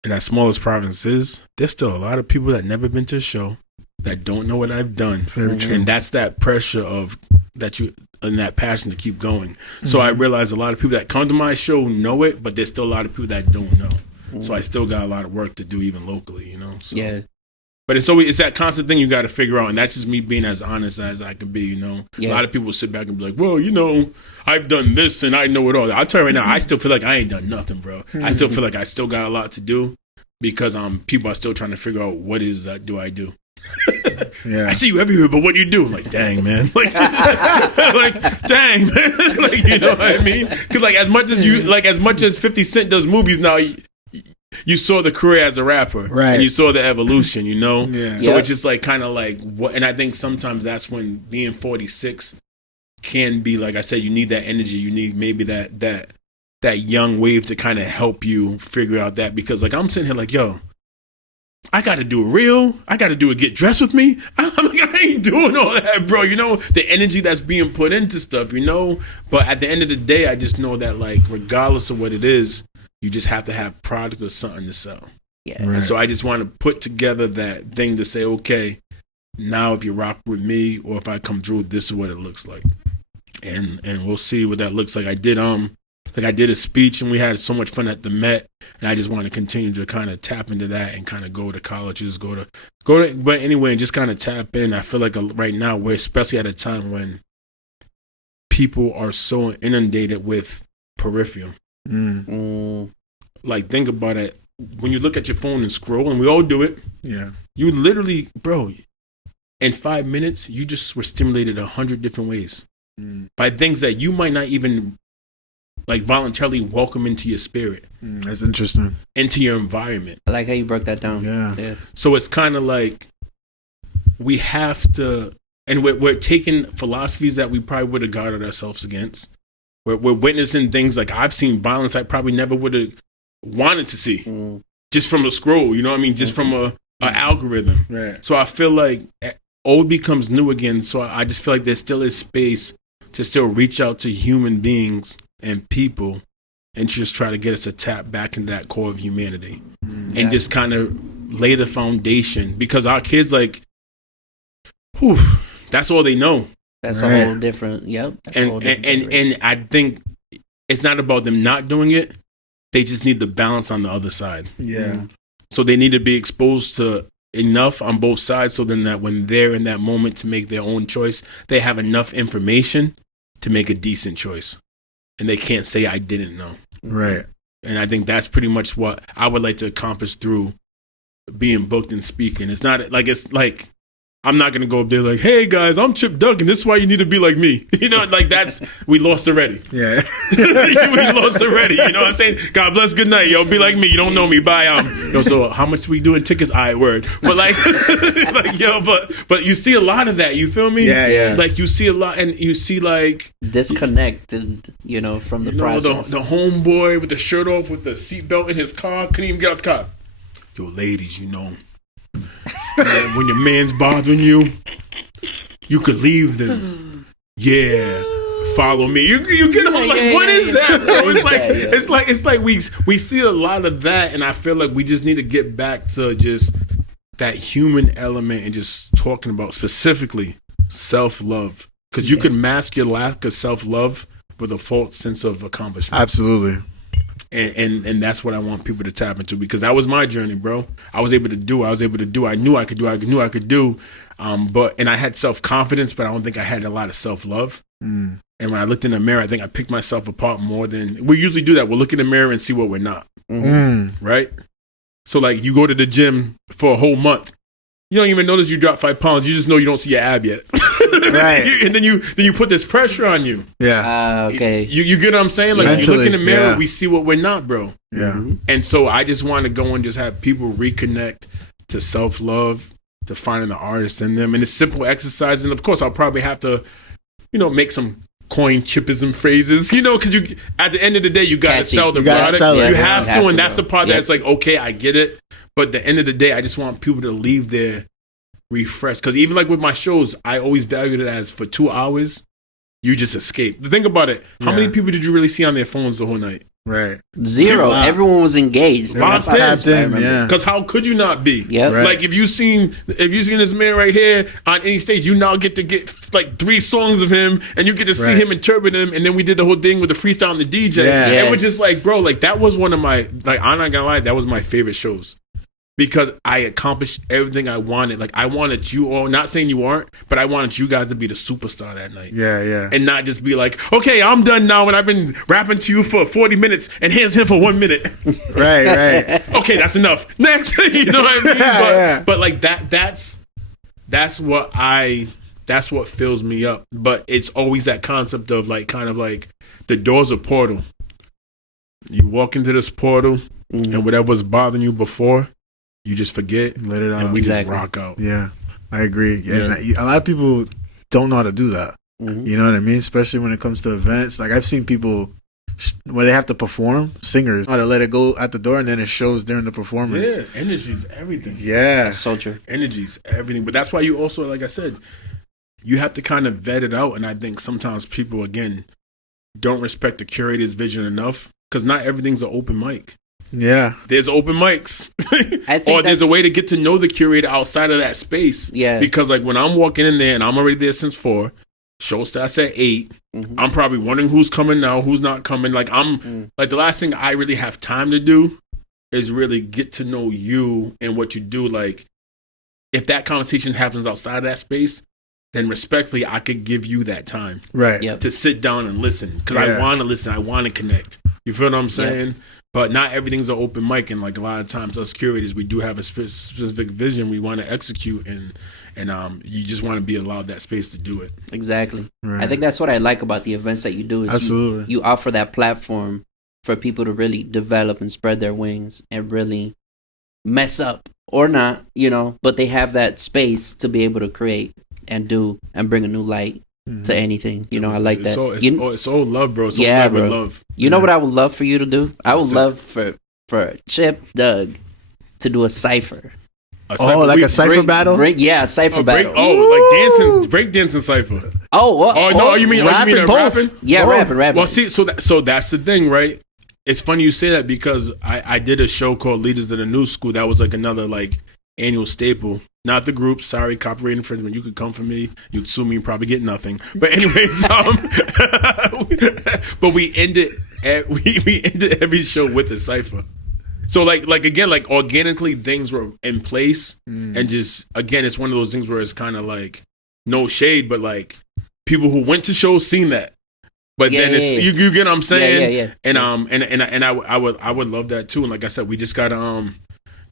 and as small as Providence is, there's still a lot of people that never been to a show that don't know what I've done. Very true. And that's that pressure of that you and that passion to keep going. So I realize a lot of people that come to my show know it, but there's still a lot of people that don't know. So I still got a lot of work to do even locally, you know? So, Yeah. but it's that constant thing you got to figure out, and that's just me being as honest as I can be, you know? Yeah. A lot of people sit back and be like, well, you know, I've done this and I know it all. I'll tell you right now, I still feel like I ain't done nothing, bro. I still feel like I still got a lot to do because people are still trying to figure out what is that do I do. Yeah. I see you everywhere, but what do you do? I'm like, dang, man. Like, dang, man. Like, you know what I mean? Because as much as 50 Cent does movies now, you saw the career as a rapper, Right. And you saw the evolution, you know. Yeah. So Yeah. it's just like kind of like what, and I think sometimes that's when being 46 can be like I said, you need that energy, you need maybe that young wave to kind of help you figure out that because like I'm sitting here like, yo, I got to do a reel. I got to do a get dressed with me. I'm like, I ain't doing all that, bro. You know, the energy that's being put into stuff, you know? But at the end of the day, I just know that, like, regardless of what it is, you just have to have product or something to sell. Yeah. Right. And so I just want to put together that thing to say, okay, now if you rock with me or if I come through, this is what it looks like. And we'll see what that looks like. I did a speech and we had so much fun at the Met, and I just want to continue to kind of tap into that and kind of go to colleges, go to, but anyway, and just kind of tap in. I feel like right now we're especially at a time when people are so inundated with peripheral. Like think about it. When you look at your phone and scroll, and we all do it, Yeah. you literally, bro, in 5 minutes, you just were stimulated 100 different ways by things that you might not even like voluntarily welcome into your spirit, That's interesting. into your environment. I like how you broke that down. Yeah. So it's kind of like we have to, and we're taking philosophies that we probably would have guarded ourselves against. We're witnessing things like I've seen violence I probably never would have wanted to see just from a scroll, you know what I mean? Just from a algorithm. Right. So I feel like old becomes new again. So I just feel like there still is space to still reach out to human beings and people and just try to get us to tap back into that core of humanity and just kind of lay the foundation because our kids like, whew, that's all they know. That's Right. a whole different. Yep. That's a whole different And generation. I think it's not about them not doing it. They just need the balance on the other side. Yeah. So they need to be exposed to enough on both sides so then that when they're in that moment to make their own choice, they have enough information to make a decent choice. And they can't say, I didn't know. Right. And I think that's pretty much what I would like to accomplish through being booked and speaking. It's like, I'm not going to go up there like, hey guys, I'm Chip Duggan. This is why you need to be like me. You know, like we lost already. Yeah. We lost already. You know what I'm saying? God bless, good night. Yo, be like me. You don't know me. Bye. Yo, so how much we doing tickets? All right, word. But like, but you see a lot of that. You feel me? Yeah. Like you see a lot, and you see like, Disconnected, from the process. the homeboy with the shirt off with the seatbelt in his car couldn't even get out the car. Yo, ladies, when your man's bothering you, you could leave them. Yeah, follow me. You get them like, what is that, bro? It's like we see a lot of that, and I feel like we just need to get back to just that human element and just talking about specifically self-love, because you can mask your lack of self-love with a false sense of accomplishment. Absolutely. And that's what I want people to tap into, because that was my journey, bro. I was able to do. I knew I could do. But I had self-confidence, but I don't think I had a lot of self-love. And when I looked in the mirror, I think I picked myself apart more than we usually do. That we'll look in the mirror and see what we're not. Right? So like you go to the gym for a whole month. You don't even notice you dropped 5 pounds. You just know you don't see your ab yet. Right. And then you put this pressure on you. Yeah. Okay. You get what I'm saying? Like Mentally, you look in the mirror, yeah. we see what we're not, bro. Yeah. And so I just want to go and just have people reconnect to self-love, to finding the artist in them. And it's simple exercise. And of course, I'll probably have to, make some coin chipism phrases, because you, at the end of the day, you got to Catchy. sell the You gotta product. sell it. You Yeah, have you to. have And to, that's bro. the part Yep. that's like, okay, I get it. But at the end of the day, I just want people to leave there refreshed. Because even like with my shows, I always valued it as for 2 hours, you just escape. Think about it. How Yeah. many people did you really see on their phones the whole night? Right. Zero. Wow. Everyone was engaged. Locked Tapped in. in, yeah. Because how could you not be? Yep. Right. Like if you seen this man right here on any stage, you now get to get like 3 songs of him, and you get to see Right. him interpret him. And then we did the whole thing with the freestyle and the DJ. Yeah. It was Yes. just like, bro, like that was one of my, like, I'm not gonna lie, that was my favorite shows. Because I accomplished everything I wanted. Like I wanted you all, not saying you aren't, but I wanted you guys to be the superstar that night. Yeah, yeah. And not just be like, okay, I'm done now, and I've been rapping to you for 40 minutes, and here's him for 1 minute. right. Okay, that's enough. Next, you know what I mean? Yeah. But like that's what fills me up. But it's always that concept of like kind of like the door's a portal. You walk into this portal, and whatever's bothering you before, you just forget, Let it out. and we Exactly. just rock out. Yeah, I agree. Yeah. And a lot of people don't know how to do that. Mhm. You know what I mean? Especially when it comes to events. Like I've seen people where they have to perform, singers, how to let it go at the door, and then it shows during the performance. Yeah, energy's everything. Yeah. Soldier. Energy's everything. But that's why you also, like I said, you have to kind of vet it out. And I think sometimes people, again, don't respect the curator's vision enough because not everything's an open mic. Yeah. There's open mics. I think or there's a that's- way to get to know the curator outside of that space. Yeah. Because like when I'm walking in there and I'm already there since 4, show starts at 8. Mhm. I'm probably wondering who's coming now, who's not coming. Like like the last thing I really have time to do is really get to know you and what you do. Like if that conversation happens outside of that space, then respectfully I could give you that time Right. Yep. to sit down and listen because Yeah. I want to listen. I want to connect. You feel what I'm saying? But not everything's an open mic, and like a lot of times, us curators, we do have a specific vision we want to execute, and you just want to be allowed that space to do it. Exactly. Right. I think that's what I like about the events that you do is Absolutely. you offer that platform for people to really develop and spread their wings and really mess up or not, you know, but they have that space to be able to create and do and bring a new light to anything. You know, I like that. It's all love, bro. It's all Yeah, love with bro. love. You know what I would love for you to do? I would What's that? love for Chip Doug to do a cipher. Like a cipher battle? A cipher battle. Like dancing, break dancing cipher. Oh, No, you mean rapping, both. rapping? Yeah, rapping. Well, see, so that's the thing, right? It's funny you say that because I did a show called Leaders of the New School. That was like another like annual staple. Not the group. Sorry, copyright infringement. You could come for me. You'd sue me and probably get nothing. But anyways, but we ended every show with a cipher. So like again, like organically things were in place, and just again, it's one of those things where it's kind of like no shade, but like people who went to shows seen that. But Yeah, then yeah, it's yeah. you get what I'm saying? Yeah. And I would love that too. And like I said, we just gotta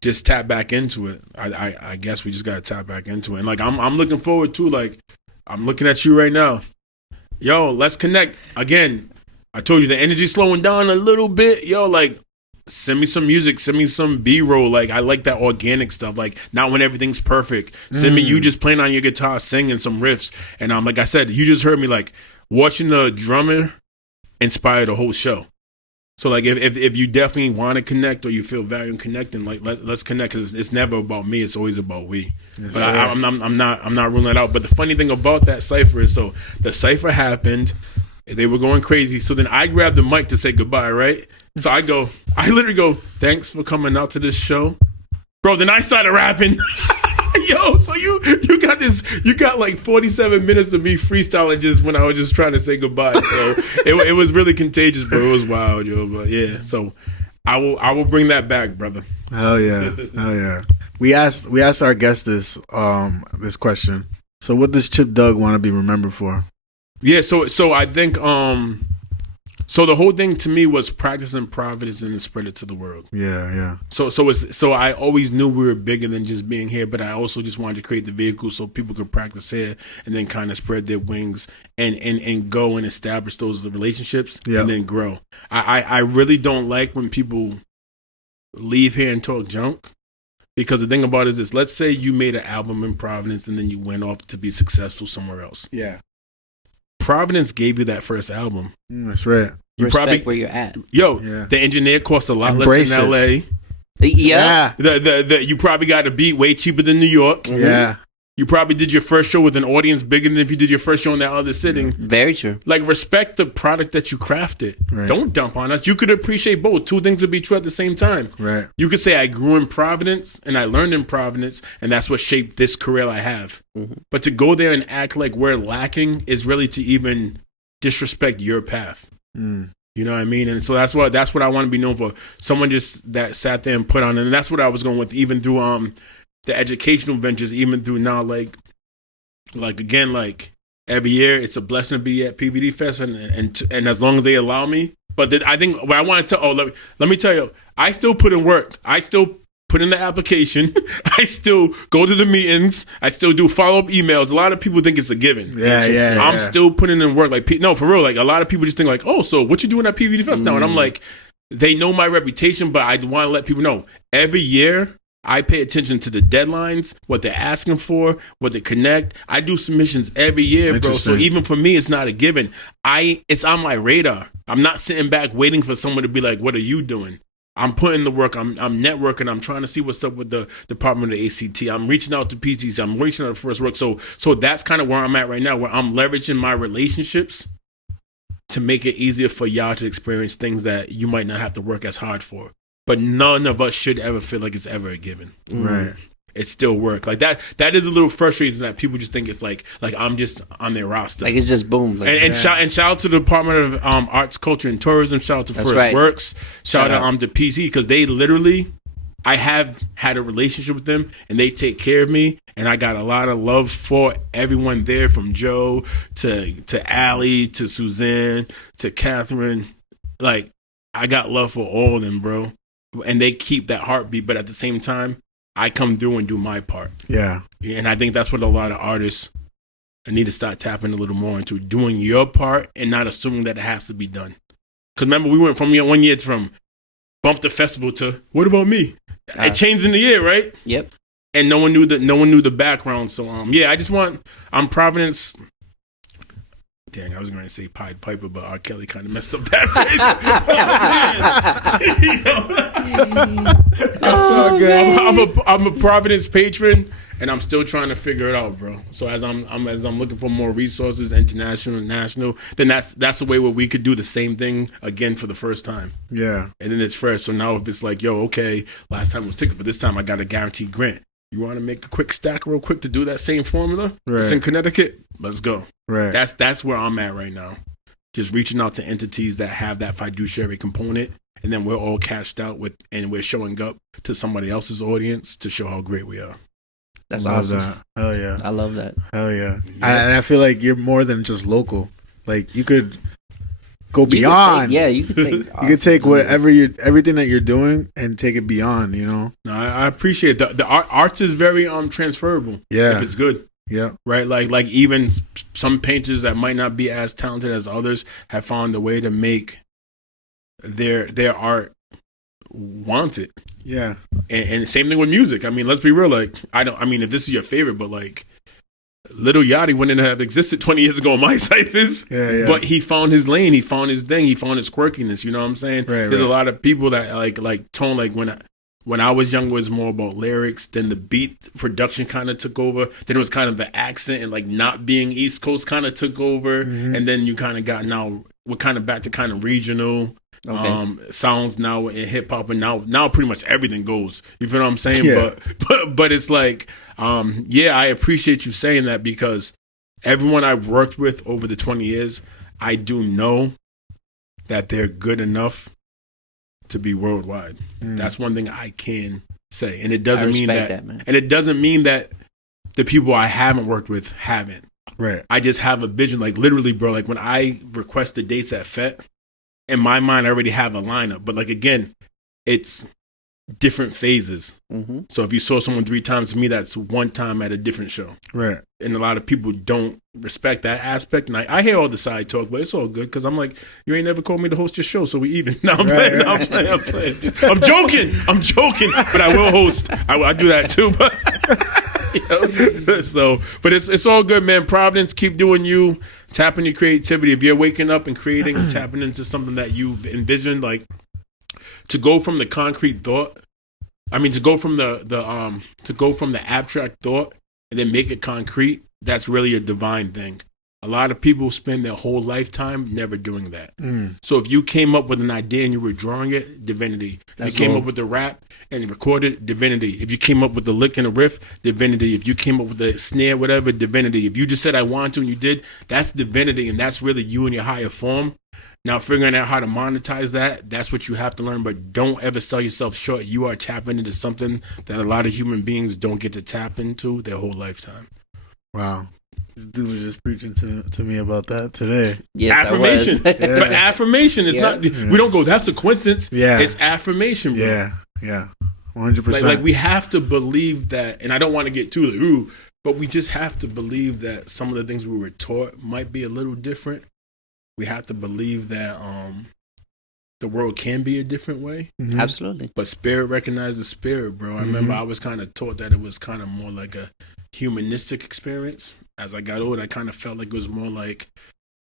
just tap back into it. I guess we just gotta tap back into it. And like I'm looking forward to, like, I'm looking at you right now. Yo, let's connect. Again, I told you the energy's slowing down a little bit. Yo, like, send me some music, send me some B-roll. Like, I like that organic stuff. Like, not when everything's perfect. Send me you just playing on your guitar, singing some riffs. And like I said, you just heard me, like, watching the drummer inspire the whole show. So like if you definitely want to connect or you feel value in connecting, like let's connect, because it's never about me, it's always about we. But I'm not ruling that out. But the funny thing about that cipher is, so the cipher happened, they were going crazy. So then I grabbed the mic to say goodbye, right? So I literally go, thanks for coming out to this show, bro. Then I started rapping. Yo, so you got like 47 minutes of me freestyling just when I was just trying to say goodbye. So it was really contagious, bro. It was wild, yo. But yeah, so I will bring that back, brother. Hell yeah. We asked our guest this question. So what does Chip Doug want to be remembered for? Yeah, so I think so the whole thing to me was practicing Providence and then spread it to the world. Yeah. So I always knew we were bigger than just being here, but I also just wanted to create the vehicle so people could practice here and then kind of spread their wings and go and establish those relationships and then grow. I really don't like when people leave here and talk junk, because the thing about it is this: let's say you made an album in Providence and then you went off to be successful somewhere else. Yeah. Providence gave you that first album. That's right. You Respect probably where you're at. The engineer costs a lot Embrace less than LA. Yeah. You probably got a beat way cheaper than New York. Yeah. You probably did your first show with an audience bigger than if you did your first show in that other sitting. Very true. Like, respect the product that you crafted. Right. Don't dump on us. You could appreciate both. Two things would be true at the same time. Right. You could say I grew in Providence and I learned in Providence, and that's what shaped this career I have. Mm-hmm. But to go there and act like we're lacking is really to even disrespect your path. Mm. You know what I mean? And so that's what I want to be known for. Someone just that sat there and put on, and that's what I was going with, even through the educational ventures, even through now, like again, like every year, it's a blessing to be at PVD Fest, and as long as they allow me. But I think what I want to tell, let me tell you, I still put in work. I still put in the application. I still go to the meetings. I still do follow-up emails. A lot of people think it's a given. Yeah. I'm still putting in work. Like, no, for real. Like, a lot of people just think like, oh, so what you doing at PVD Fest now? And I'm like, they know my reputation, but I want to let people know every year I pay attention to the deadlines, what they're asking for, what they connect. I do submissions every year, bro. So even for me, it's not a given. It's on my radar. I'm not sitting back waiting for someone to be like, what are you doing? I'm putting the work. I'm networking. I'm trying to see what's up with the Department of ACT. I'm reaching out to PTs. I'm reaching out to First Work. So that's kind of where I'm at right now, where I'm leveraging my relationships to make it easier for y'all to experience things that you might not have to work as hard for. But none of us should ever feel like it's ever a given. Right. It's still work. Like that is a little frustrating that people just think it's like I'm just on their roster. Like it's just boom. Like, and shout out to the Department of Arts, Culture, and Tourism. Shout out to That's First right. Works. Shout out to PC, because they literally, I have had a relationship with them and they take care of me, and I got a lot of love for everyone there, from Joe to Allie to Suzanne to Catherine. Like, I got love for all of them, bro. And they keep that heartbeat, but at the same time, I come through and do my part. Yeah. And I think that's what a lot of artists need to start tapping a little more into, doing your part and not assuming that it has to be done. Because remember, we went from 1 year from bump the festival to what about me? It changed in the year, right? Yep. And no one knew the background. So I'm Providence. Dang, I was going to say Pied Piper, but R. Kelly kind of messed up that face. Oh, good. I'm a Providence patron, and I'm still trying to figure it out, bro. So as I'm looking for more resources, international and national, then that's the way where we could do the same thing again for the first time. Yeah. And then it's fresh. So now if it's like, yo, okay, last time was ticket, but this time I got a guaranteed grant. You want to make a quick stack real quick to do that same formula? Right. It's in Connecticut. Let's go. Right. That's where I'm at right now. Just reaching out to entities that have that fiduciary component, and then we're all cashed out with, and we're showing up to somebody else's audience to show how great we are. That's love awesome. That. Hell yeah. I love that. Hell yeah. And I feel like you're more than just local. Like, you could go beyond. You could take. You could take everything that you're doing and take it beyond. You know. No, I appreciate the arts is very transferable. Yeah. If it's good. Yeah. Right. Like even some painters that might not be as talented as others have found a way to make their art wanted. Yeah. And same thing with music. I mean, let's be real. Like, if this is your favorite, but like, Little Yachty wouldn't have existed 20 years ago in my ciphers. Yeah. But he found his lane. He found his thing. He found his quirkiness. You know what I'm saying? Right, There's a lot of people that like tone, like when I was younger, it was more about lyrics. Then the beat production kind of took over. Then it was kind of the accent and like not being East Coast kind of took over. Mm-hmm. And then you kind of got, now we're kind of back to kind of regional sounds now in hip hop, and now pretty much everything goes. You feel what I'm saying? Yeah. But it's like, I appreciate you saying that, because everyone I've worked with over the 20 years, I do know that they're good enough to be worldwide. That's one thing I can say, and it doesn't mean that man. And it doesn't mean that the people I haven't worked with haven't. Right. I just have a vision, like literally, bro. Like when I request the dates at FET, in my mind, I already have a lineup. But like again, it's different phases. Mm-hmm. So if you saw someone 3 times, to me, that's one time at a different show. Right. And a lot of people don't respect that aspect. And I hear all the side talk, but it's all good, because I'm like, you ain't never called me to host your show, so we even. No, I'm playing. No, I'm playing. I'm joking. But I will host. I do that too. But but it's all good, man. Providence, keep doing you. Tapping your creativity. If you're waking up and creating and tapping into something that you've envisioned, like to go from the concrete thought. I mean, to go from the abstract thought and then make it concrete, that's really a divine thing. A lot of people spend their whole lifetime never doing that. So if you came up with an idea and you were drawing it, divinity. If you came up with the rap and you recorded it, divinity. If you came up with the lick and the riff, divinity. If you came up with the snare, whatever, divinity. If you just said I want to and you did, that's divinity, and that's really you in your higher form. Now figuring out how to monetize that, that's what you have to learn, but don't ever sell yourself short. You are tapping into something that a lot of human beings don't get to tap into their whole lifetime. Wow. This dude was just preaching to me about that today. Yes, Affirmation. I was. But affirmation is not, we don't go, that's a coincidence. Yeah. It's affirmation, bro. Yeah. 100%. Like we have to believe that, and I don't want to get too like, ooh, but we just have to believe that some of the things we were taught might be a little different. We have to believe that the world can be a different way. Mhm. Absolutely. But spirit recognizes spirit, bro. I remember I was kind of taught that it was kind of more like a humanistic experience. As I got older, I kind of felt like it was more like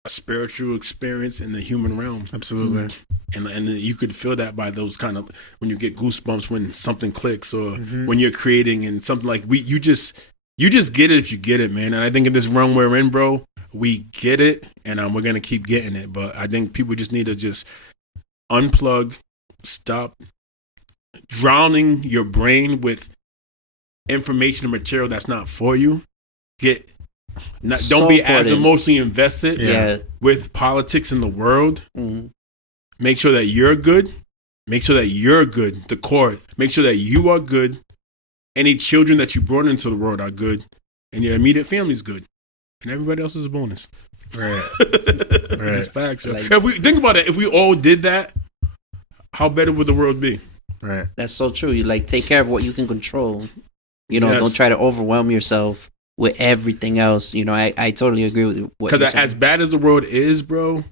a spiritual experience in the human realm. Absolutely. And you could feel that by those kind of, when you get goosebumps when something clicks, or when you're creating and something like you just get it if you get it, man. And I think in this realm we're in, bro, we get it, and we're gonna keep getting it. But I think people just need to just unplug, stop drowning your brain with information and material that's not for you. Don't be as emotionally invested with politics in the world. Mm-hmm. Make sure that you're good. Make sure that you're good. The core. Make sure that you are good. Any children that you brought into the world are good, and your immediate family's good, and everybody else is a bonus. Right. It's facts. Like, if we think about it, if we all did that, how better would the world be? Right. That's so true. You like take care of what you can control. You know, Yes. don't try to overwhelm yourself with everything else. You know, I totally agree with what you're Because saying. as bad as the world is, bro,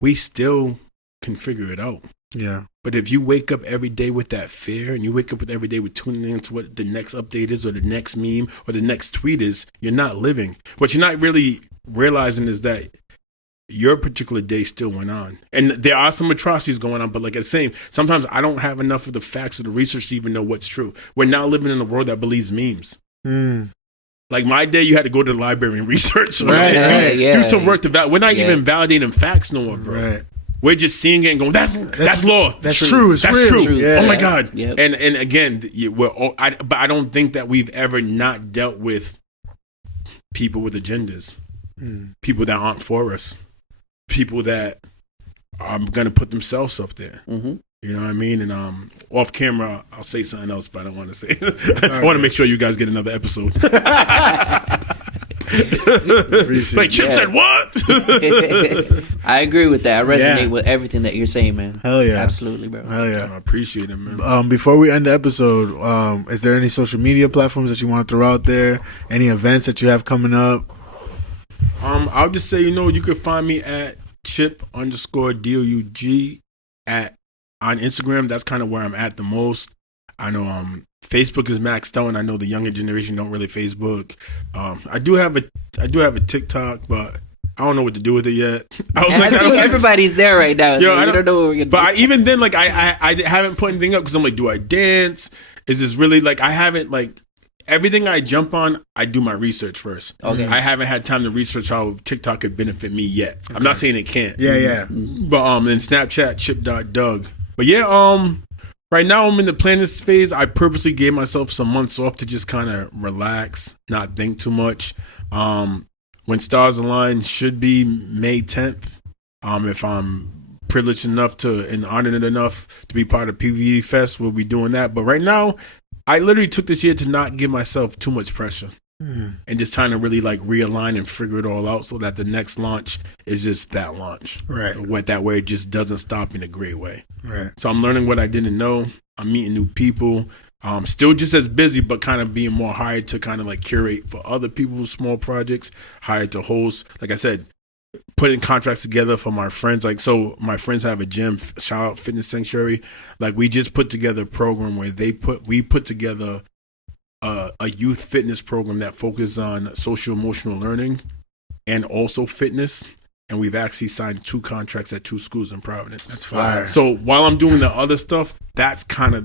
we still can figure it out. Yeah. But if you wake up every day with that fear, and you wake up every day with tuning into what the next update is, or the next meme, or the next tweet is, you're not living. What you're not really realizing is that your particular day still went on. And there are some atrocities going on, but like I say, sometimes I don't have enough of the facts or the research to even know what's true. We're now living in a world that believes memes. Like my day, you had to go to the library and research. Right. Do some work to validate. We're not even validating facts no more, bro. Right. We're just seeing it and going, that's law. That's true. It's That's real. true. Yeah. Oh my God. Yep. And again, we're all, but I don't think that we've ever not dealt with people with agendas, people that aren't for us, people that are going to put themselves up there. Mm-hmm. You know what I mean? And off camera, I'll say something else, but I don't want to say it. I want to make sure you guys get another episode. Like Chip said, what? I agree with that. I resonate with everything that you're saying, man. Hell yeah. Absolutely, bro. Hell yeah. I appreciate it, man. Before we end the episode, is there any social media platforms that you want to throw out there? Any events that you have coming up? I'll just say, you can find me at Chip_DOUG on Instagram. That's kind of where I'm at the most. I know Facebook is maxed out, and I know the younger generation don't really Facebook. I do have a TikTok, but I don't know what to do with it yet. I think everybody's there right now. So I don't know what we're gonna do. But even then, like I haven't put anything up because I'm like, do I dance? Is this really like I haven't like everything I jump on? I do my research first. Okay. I haven't had time to research how TikTok could benefit me yet. Okay. I'm not saying it can't. Yeah. But then Snapchat Chip.Doug. But yeah, right now I'm in the planning phase. I purposely gave myself some months off to just kind of relax, not think too much. When Stars Align should be May 10th. If I'm privileged enough and honored enough to be part of PVD Fest, we'll be doing that. But right now, I literally took this year to not give myself too much pressure and just trying to really like realign and figure it all out so that the next launch is just that launch. Right. That way it just doesn't stop in a great way. Right. So I'm learning what I didn't know. I'm meeting new people. Still just as busy, but kind of being more hired to kind of like curate for other people's small projects, hired to host. Like I said, putting contracts together for my friends. Like, so my friends have a gym, shout out Fitness Sanctuary. Like we just put together a program where we put together a youth fitness program that focuses on social emotional learning and also fitness. And we've actually signed 2 contracts at 2 schools in Providence. That's fire. So while I'm doing the other stuff, that's kind of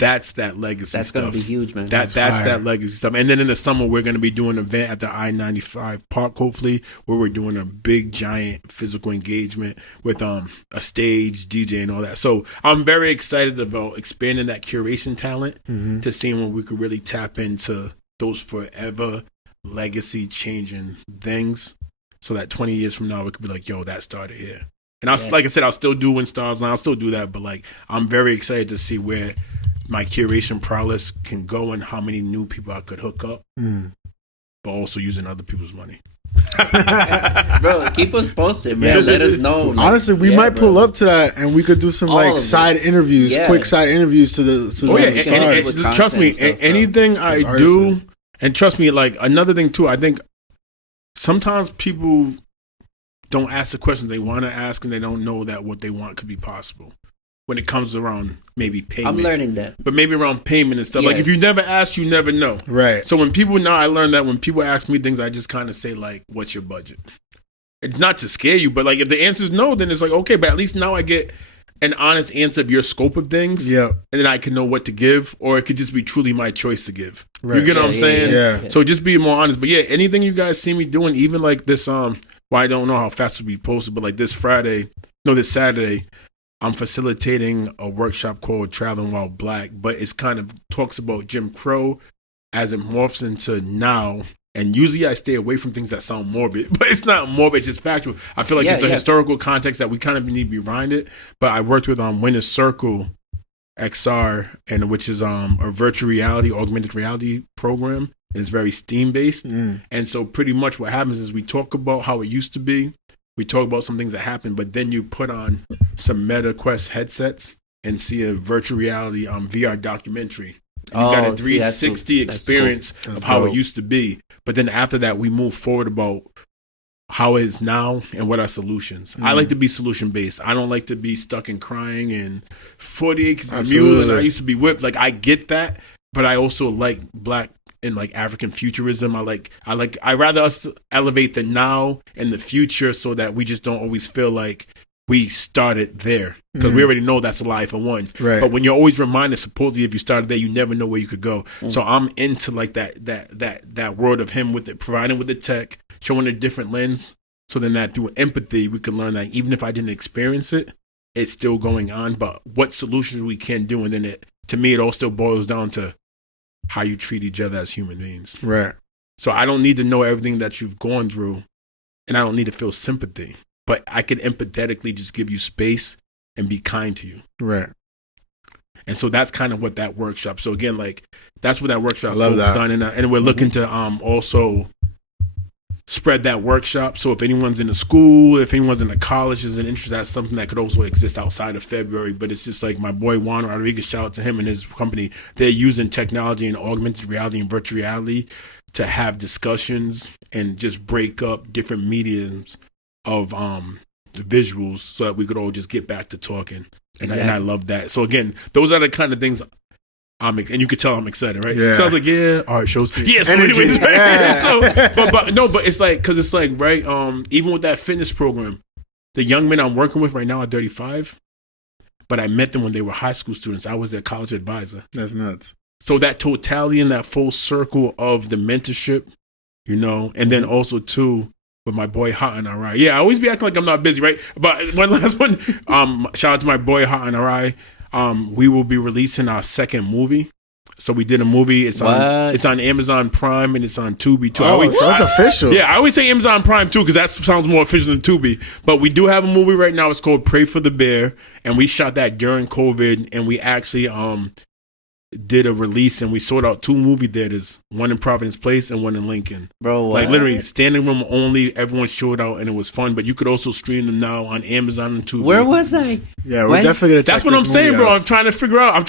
that's that legacy That's stuff. gonna be huge, man. That's fire. that legacy stuff. And then in the summer, we're going to be doing an event at the I-95 Park, hopefully, where we're doing a big, giant physical engagement with a stage, DJ, and all that. So I'm very excited about expanding that curation talent to seeing when we could really tap into those forever legacy changing things, so that 20 years from now, it could be like, yo, that started here. And like I said, I'll still do In Stars Line. I'll still do that. But like, I'm very excited to see where my curation prowess can go and how many new people I could hook up, but also using other people's money. Bro, keep us posted, man. Yeah. Let us know. Like, Honestly, we might pull up to that, and we could do some All like of it. side interviews, Yeah. quick side interviews to the. Oh yeah, the and- stars. and- with trust me, content stuff, bro. anything I With do, artists. and trust me, like another thing too, I think sometimes people don't ask the questions they want to ask, and they don't know that what they want could be possible when it comes around maybe payment. I'm learning that. But maybe around payment and stuff. Like Yeah. if you never ask, you never know. Right. So when people now, I learned that when people ask me things, I just kind of say like, "What's your budget?" It's not to scare you, but like if the answer is no, then it's like okay. But at least now I get an honest answer of your scope of things. Yeah. And then I can know what to give, or it could just be truly my choice to give. Right. You get what I'm saying? yeah. So just be more honest. But yeah, anything you guys see me doing, even like this, well, I don't know how fast it'll be posted, but like this Saturday, I'm facilitating a workshop called Traveling While Black, but it's kind of talks about Jim Crow as it morphs into now. And usually I stay away from things that sound morbid, but it's not morbid, it's just factual. I feel like it's a historical context that we kind of need to be reminded. But I worked with Winner's Circle XR, and which is a virtual reality, augmented reality program. It's very STEAM based. And so pretty much what happens is we talk about how it used to be. We talk about some things that happened, but then you put on some Meta Quest headsets and see a virtual reality VR documentary. And you got a 360 experience of how it used to be. But then after that, we move forward about how it is now and what are solutions. I like to be solution based. I don't like to be stuck in crying and 40 acres of mule and I used to be whipped. Like I get that, but I also like Black and like African futurism. I rather us elevate the now and the future so that we just don't always feel like we started there, because we already know that's a lie for one. Right. But when you're always reminded, supposedly if you started there, you never know where you could go. So I'm into like that world of him with it, providing with the tech, showing a different lens. So then that through empathy, we can learn that even if I didn't experience it, it's still going on. But what solutions we can do, and then to me, it all still boils down to how you treat each other as human beings. Right. So I don't need to know everything that you've gone through, and I don't need to feel sympathy. But I could empathetically just give you space and be kind to you. Right. And so that's kind of what that workshop. So again, like that's what that workshop I love focused that. on, and we're looking to also spread that workshop. So if anyone's in a school, if anyone's in a college is an interest, that's something that could also exist outside of February. But it's just like my boy Juan Rodriguez, shout out to him and his company. They're using technology and augmented reality and virtual reality to have discussions and just break up different mediums of the visuals so that we could all just get back to talking. And I love that. So again, those are the kind of things and you could tell I'm excited, right? Yeah. So I was like, yeah, art shows. Yeah, so Energy. anyways, right? Yeah. but it's like, cause it's like, right, even with that fitness program, the young men I'm working with right now are 35, but I met them when they were high school students. I was their college advisor. That's nuts. So that totality and that full circle of the mentorship, and then also too, with my boy Hot and Arai. Yeah, I always be acting like I'm not busy, right? But one last one, shout out to my boy Hot and Arai. We will be releasing our second movie. So we did a movie. It's on Amazon Prime and it's on Tubi too. Oh, so it's official. Yeah, I always say Amazon Prime too because that sounds more official than Tubi. But we do have a movie right now. It's called Pray for the Bear, and we shot that during COVID. And we actually did a release, and we sold out 2 movie theaters, one in Providence Place and one in Lincoln. Bro, what? Like literally standing room only. Everyone showed out, and it was fun. But you could also stream them now on Amazon and Tubi. Where was I? Yeah, we're When? definitely gonna check That's what I'm this saying, movie bro. out. I'm trying to figure out.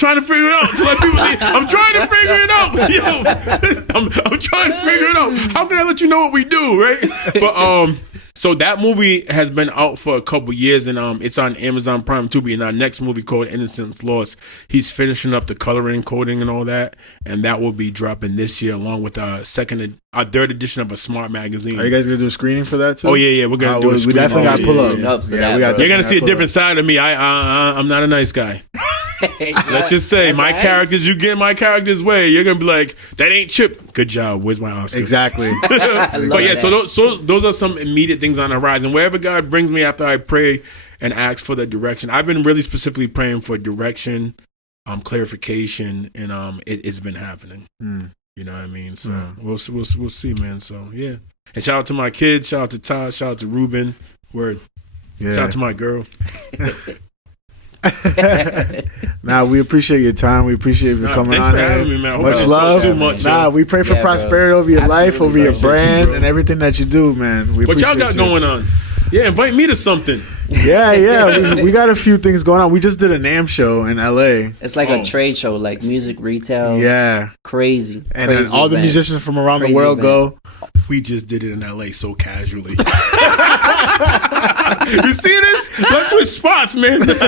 To let people know. I'm trying to figure it out. Yo, I'm trying to figure it out. How can I let you know what we do, right? But so that movie has been out for a couple years, and it's on Amazon Prime Tubi. And our next movie called Innocence Lost, he's finishing up the coloring, coding, and all that, and that will be dropping this year, along with our third edition of a Smart magazine. Are you guys gonna do a screening for that too? Oh yeah, we're gonna do a we screening. definitely Oh, gotta pull yeah, up. yeah. Helps to Yeah, that, we got. bro. You're gonna see a pull different up. side of me. I'm not a nice guy. Let's just say my characters. You get my character's way, you're gonna be like, that ain't Chip. Good job. Where's my Oscar? Exactly. But yeah, that. so those are some immediate things on the horizon. Wherever God brings me after I pray and ask for the direction, I've been really specifically praying for direction, clarification, and it's been happening. You know what I mean? So we'll see, man. So yeah, and shout out to my kids, shout out to Todd, shout out to Ruben. Word. Yeah. Shout out to my girl. Nah, we appreciate your time. We appreciate you coming thanks on for here. having me, man. I hope I Much didn't love. talk too much, Nah, yo. we pray for Yeah, bro. prosperity over your life, Absolutely, over your bro. brand, bro. and everything that you do, man. We What y'all got appreciate you. going on? Yeah, invite me to something. Yeah. We got a few things going on. We just did a NAMM show in LA. It's like a trade show, like music retail. Yeah. Crazy. And then crazy all the event. musicians from around the Crazy world event. go. We just did it in LA so casually. You see this? Let's switch spots, man. But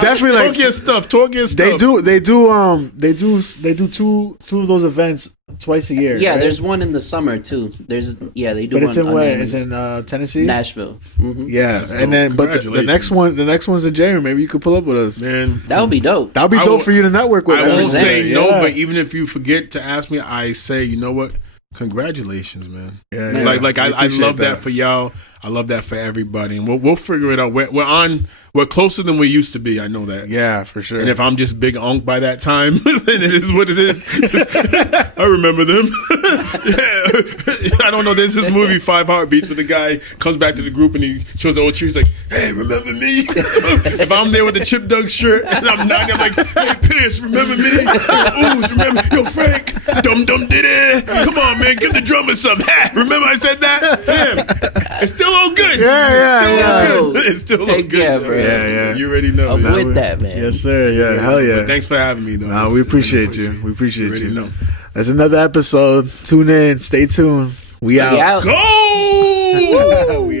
definitely like Talk your stuff. Talk your stuff. they do two of those events twice a year. Yeah, right? there's one in the summer too. They do. But one it's in on where? there. It's in Tennessee. Nashville. Yeah, Let's and go. then but the next Congratulations. one's in January. Maybe you could pull up with us. Man, That would be dope. That would be I dope will- for you to network with. I won't us. say no, Yeah. but even if you forget to ask me, I say, you know what? Congratulations, man. Yeah, Like we I appreciate love that for y'all. I love that for everybody, and we'll figure it out. We're closer than we used to be. I know that. Yeah, for sure. And if I'm just big unk by that time, then it is what it is. I remember them. I don't know. There's this movie, 5 Heartbeats, where the guy comes back to the group and he shows the old tree. He's like, hey, remember me? So if I'm there with the Chip Doug shirt and I'm 90, I'm like, hey, Pierce, remember me? Ooh, remember? Yo, Frank, dum dum did it. Come on, man, give the drummer some. Remember I said that? Damn. It's still all good. Yeah. It's still all Heck good. yeah, bro. Yeah. You already know. I'm man. with that, man. Yes, sir. Yeah, hell yeah. But thanks for having me, though. Nah, we appreciate you. We appreciate already you. know. That's another episode. Tune in. Stay tuned. We out. We out. Go! We